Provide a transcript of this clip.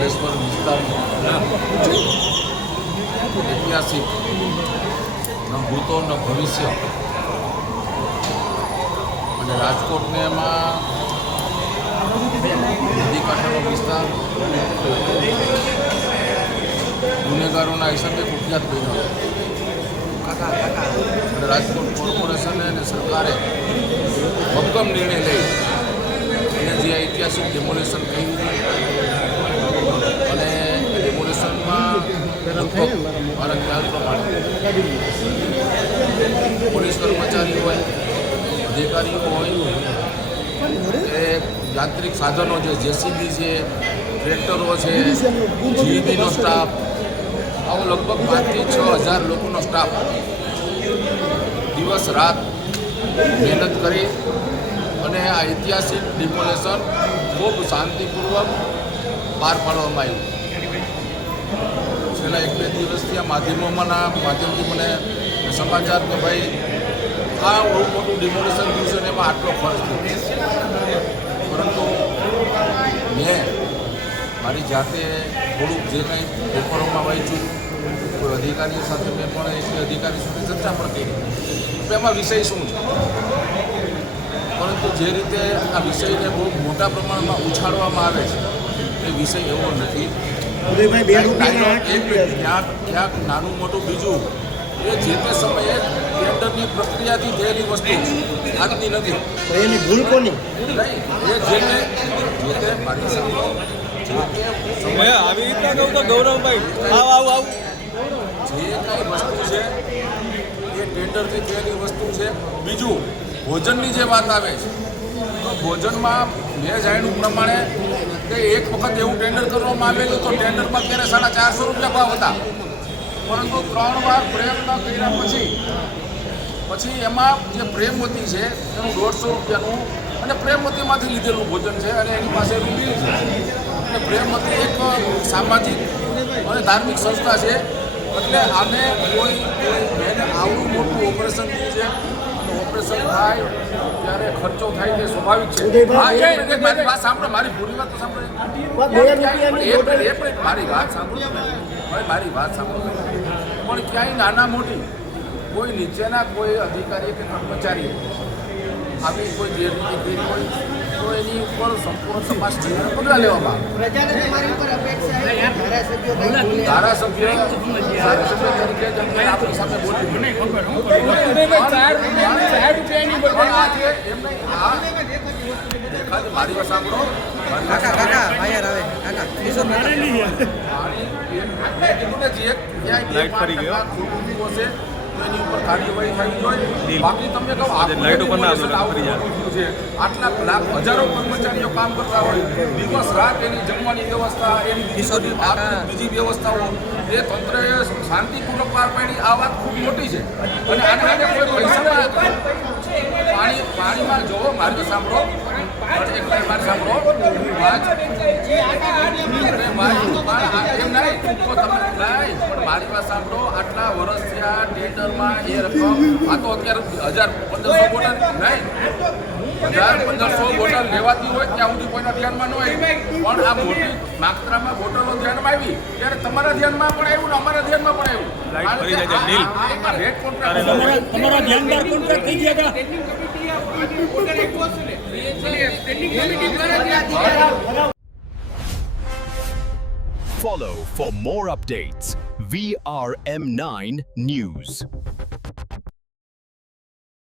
જલેશ્વર વિસ્તારનું ઐતિહાસિક ન ભૂતો ન ભવિષ્ય અને રાજકોટને એમાં નદીકાંઠાનો વિસ્તાર ગુનેગારોના હિસાબે કુખ્યાત બન્યો અને રાજકોટ કોર્પોરેશને અને સરકારે ભક્કમ નિર્ણય લઈ અને જે ઐતિહાસિક ડેમોલેશન થયું અને ડેમોલેશનમાં મારા ખ્યાલ પ્રમાણે પોલીસ કર્મચારીઓ હોય અધિકારીઓ હોય એ યાંત્રિક સાધનો છે જેસીબી છે ટ્રેક્ટરો છે જીઈબીનો સ્ટાફ આવો લગભગ 5,000 થી 6,000 લોકોનો સ્ટાફ દિવસ રાત મહેનત કરી અને આ ઐતિહાસિક ડિમોલેશન ખૂબ શાંતિપૂર્વક પાર પાડવામાં આવ્યું. છેલ્લા 1-2 દિવસથી આ માધ્યમથી મને સમાચાર કે ભાઈ આ બહુ મોટું ડિમોલેશન થયું છે ને એમાં આટલો ખર્ચ થયો, પરંતુ મેં મારી જાતે થોડુંક જે કંઈ પેપરોમાં વાંચ્યું, કોઈ અધિકારીઓ સાથે મેં પણ એક અધિકારી સાથે ચર્ચા પણ કરી તો એમાં વિષય શું છે, પરંતુ જે રીતે આ વિષયને બહુ મોટા પ્રમાણમાં ઉછાળવામાં આવે છે એ વિષય એવો નથી. ક્યાંક નાનું મોટું બીજું એ જે તે સમયે ટેન્ડરની પ્રક્રિયાથી થયેલી વસ્તુ આજની નથી. એની ભૂલ કોની નહીં, એ જે તે મારી સામે આવી રીતના કહું તો ગૌરવભાઈ આવ જે કાંઈ વસ્તુ છે એ ટેન્ડરથી થયેલી વસ્તુ છે. બીજું ભોજનની જે વાત આવે છે તો ભોજનમાં મેં જાણ્યું પ્રમાણે કે એક વખત એવું ટેન્ડર કરવામાં આવેલું તો ટેન્ડરમાં ત્યારે 450 રૂપિયા ભાવ હતા, પરંતુ 3 વાર પ્રયત્ન કર્યા પછી એમાં જે પ્રેમવતી છે એનું 150 રૂપિયાનું અને પ્રેમવતીમાંથી લીધેલું ભોજન છે અને એની પાસે એનું બિલ છે. અને પ્રેમવતી એક સામાજિક અને ધાર્મિક સંસ્થા છે, એટલે આને કોઈ એને આવડું મોટું ઓપરેશન થયું છે. ઓપરેશન થાય ત્યારે ખર્ચો થાય તે સ્વાભાવિક છે. મારી વાત સાંભળો, મારી પૂરી વાત તો સાંભળો, મારી વાત સાંભળો, મારી વાત સાંભળો. પણ ક્યાંય નાના મોટી કોઈ નીચેના કોઈ અધિકારી કે કર્મચારી આવી કોઈ જે રીતે કરી હોય તો એની ઉપર સંપૂર્ણ તપાસ કરીને પગલાં લેવામાં આવે. ધારાસભ્ય તરીકે જેમને આપણી સામે બોલ્યું મારી વાત સાંભળો, એની ઉપર કાર્યવાહી થવી જોઈએ. બાકી તમને કહું આટલા લાખ હજારો કર્મચારીઓ કામ કરતા હોય, દિવસ રાત એની જમવાની વ્યવસ્થા, એની બીજી વ્યવસ્થાઓ એ તંત્રએ શાંતિપૂર્વક પાર પાડી. આ વાત ખૂબ મોટી છે અને આને કોઈ પૈસા પાણીમાં જોવો. મારી સાંભળો, મારી વાત સાંભળો, આટલા વર્ષ થયા ટેન્ડરમાં એ રકમ આ તો અત્યારે 1,000-1,500 બોટલ નહીં, 1,000-1,500 બોટલ લેવાતી હોય ત્યાં સુધી કોઈના ધ્યાનમાં ન આવી, પણ આ મોટી માત્રામાં બોટલો ધ્યાનમાં આવી ત્યારે તમારા ધ્યાનમાં પણ આવ્યું ને અમારા ધ્યાનમાં પણ આવ્યું. રેટ કોન્ટ્રાક્ટ તમારા ધ્યાનદાર કોન્ટ્રાક્ટ થઈ ગયા. Follow for more updates. VRM9 News.